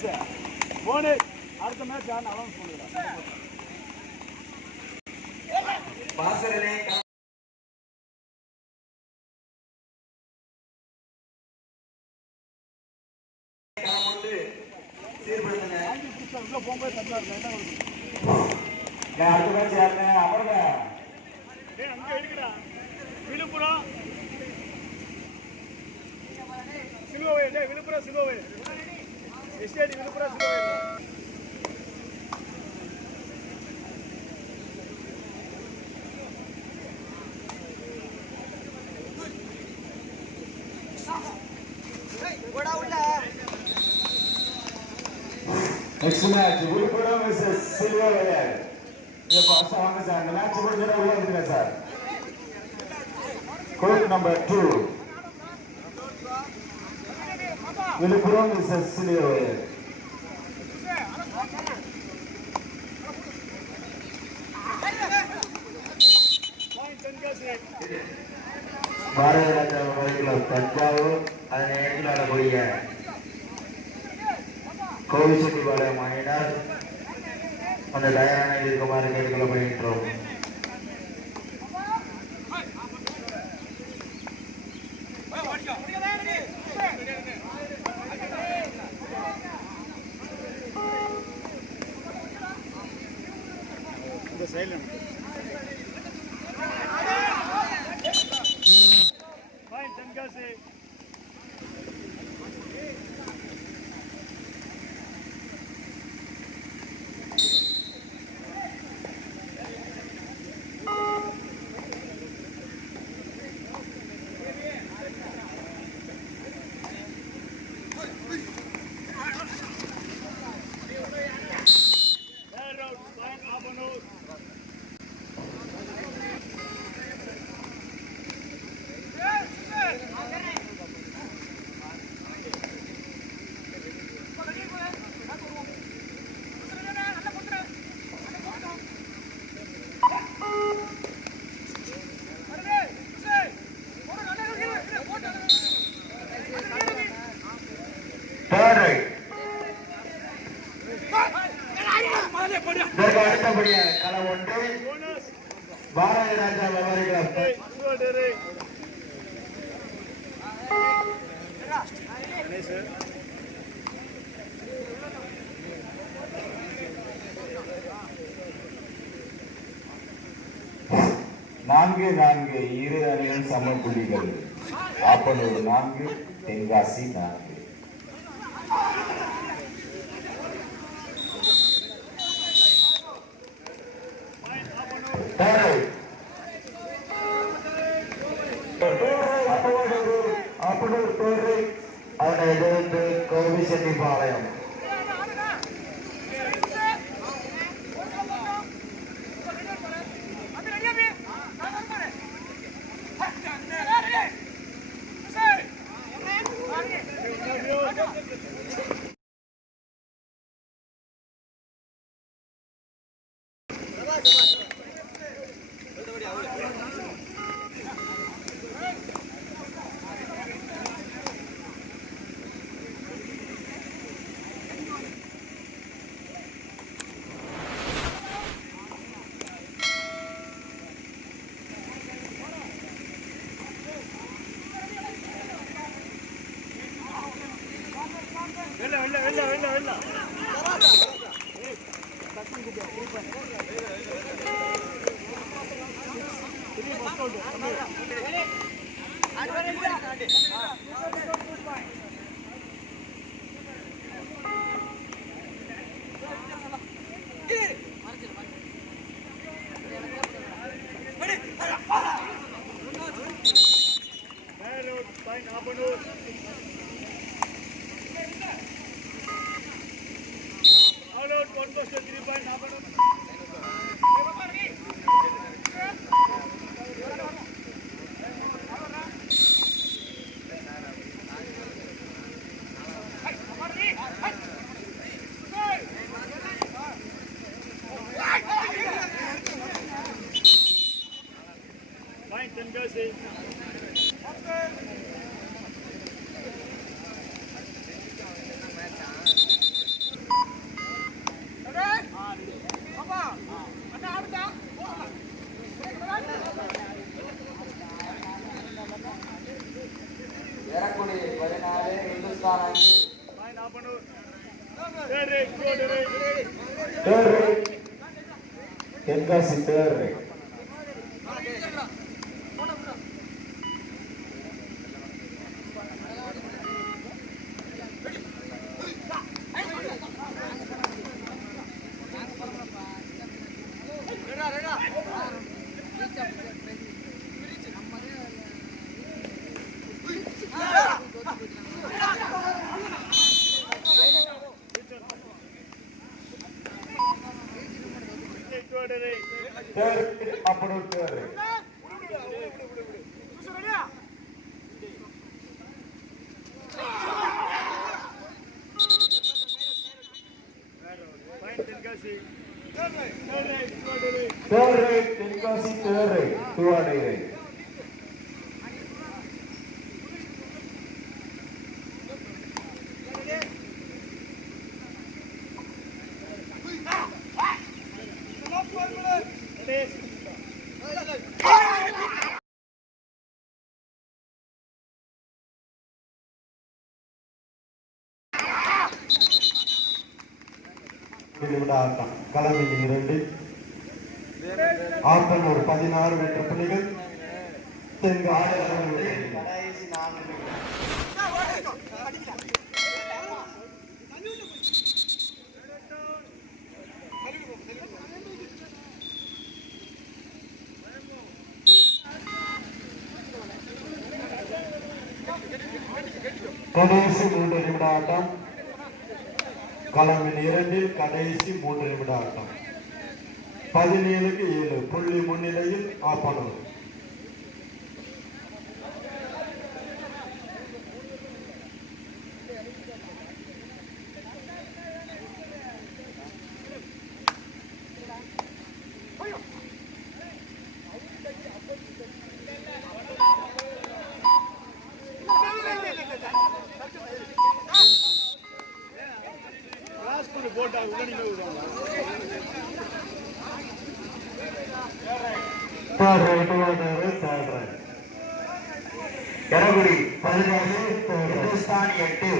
புவனேஷ் புவனேஷ் அடுத்த match announce பண்ணுறேன் பாசரனே வந்து சீர்படுத்துங்க. உள்ள போகும்போது தந்தா இருக்கு? என்ன அடுத்த மேட்ச் யாருங்க அமருங்க அங்க இருக்குடா. விழுப்புரம். சிலுவை விழுப்புரம் சிலுவை. எஸ்டேட் விழுப்புரம் சிலுவை next match Villupuram vs silver வயல் இங்க பாஸ் வாங்க சார் இந்த மேட்ச் முடிஞ்சா உள்ள வந்துருங்க sir court number two Villupuram vs Bharatiya Janata வகையில் தஞ்சாவூர் அதனை இடத்தில் ஆடக்கூடிய கோவிச்செட்டிப்பாளையம் அணியினர் அந்த தயாரான இருக்குமாறு கேட்டுக்கொள்ளப்படுகின்றோம் Gazei. இதற்கு அடுத்தபடியாக களம் ஒன்று ராஜா நான்கு நான்கு இரு அணிகள் சம புள்ளிகள். ஆப்பனூர் நான்கு தென்காசி நான்கு. ஆப்பனூர் தேர்ட் அவனை எதிர்த்து கோவிச்செட்டிப்பாளையம் வெள்ள right Tenkasi third right court right third right Appanur third right பாய் ரைட் டூவாடை ரைட் நிமிட ஆட்டம் ஒரு பதினாறு மீட்டர் புள்ளிகள். தெங்கு ஆயிரம் கடைசி நான்கு கடைசி மூன்று நிமிட ஆட்டம் களமில் இரண்டில் கடைசி மூன்று நிமிட ஆட்டம். பதினேழுக்கு ஏழு புள்ளி முன்னிலையில் ஆப்பனூர். எரகுடி பதினாறு இந்துஸ்தான் எட்டு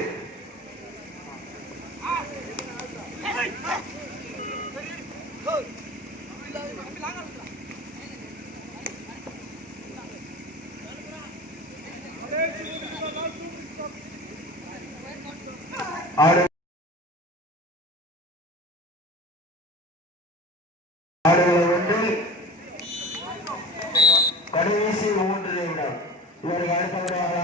ஆடு கடைசி மூன்று நிமிடம் இவருக்கு அடுத்தவராக